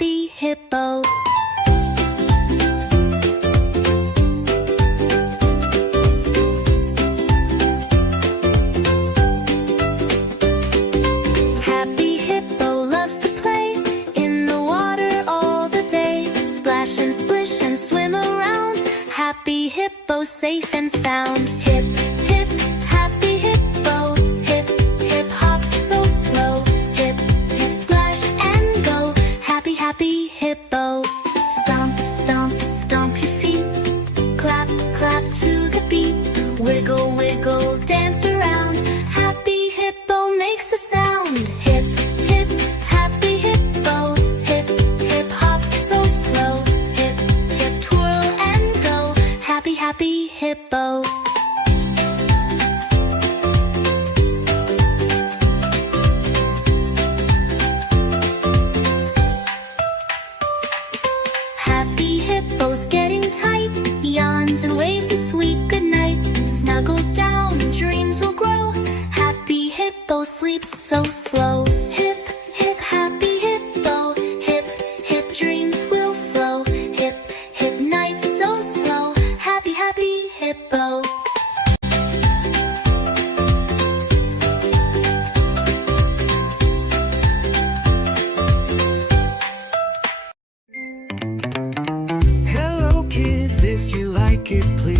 Happy Hippo. Happy Hippo loves to play in the water all the day. Splash and splish and swim around. Happy Hippo, safe and sound. Hip, hip, happy hippo. Hip, hip, hop so slow. Hip, hip, splash and go. Happy, happy hippo. Stomp, stomp, stomp your feet. Clap, clap to the beat. Wiggle, wiggle, dance around. Happy hippo makes a sound. Hip, hip, happy hippo. Hip, hip, hop so slow. Hip, hip, twirl and go. Happy, happy hippo. Happy hippo's getting tight. Yawns and waves a sweet goodnight. Snuggles down, dreams will grow. Happy hippo sleeps so slow. Hip, hip, happy hippo. Hip, hip, dreams will flow. Hip, hip, nights so slow. Happy, happy hippo. Hello kids, if you like it, please